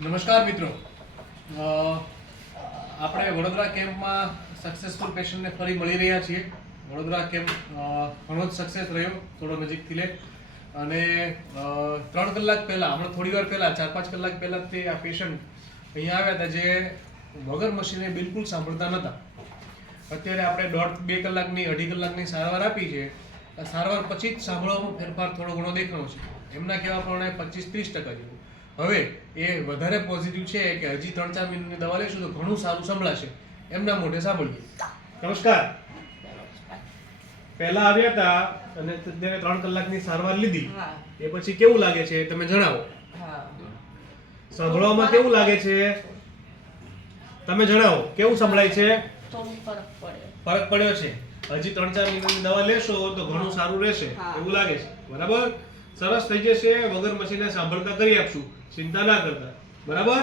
નમસ્કાર મિત્રો, આપણે વડોદરા કેમ્પમાં સક્સેસફુલ પેશન્ટને ફરી મળી રહ્યા છીએ. વડોદરા કેમ્પ ઘણો જ સક્સેસ રહ્યો, થોડો નજીકથી લે. અને 3 કલાક પહેલાં, હમણાં થોડી વાર પહેલાં 4-5 કલાક પહેલાં તે આ પેશન્ટ અહીંયા આવ્યા હતા જે વગર મશીને બિલકુલ સાંભળતા નહોતા. અત્યારે આપણે 1.5-2 કલાકની 2.5 કલાકની સારવાર આપી છે. સારવાર પછી જ સાંભળવામાં ફેરફાર થોડો ઘણો દેખાણો છે. એમના કહેવા પ્રમાણે 25-30% જેવું. હવે એ વધારે પોઝિટિવ છે કે હજી 3-4 મહિનાની દવા લેશું તો ઘણું સારું સંભળાશે. એમના મોઢે સાંભળીએ. નમસ્કાર. પહેલા આવ્યા હતા અને તેને 3 કલાકની સારવાર લીધી. એ પછી કેવું લાગે છે તમે જણાવો. સાંભળવામાં કેવું લાગે છે તમે જણાવો. કેવું સંભળાય છે? ફરક પડ્યો છે. હજી 3-4 મહિનાની દવા લેશો તો ઘણું સારું રહેશે એવું લાગે છે. બરાબર, સરસ થઈ જશે. વગર મશીને સાંભળતા કરી આપશું, ચિંતા ના કરતા. બરાબર.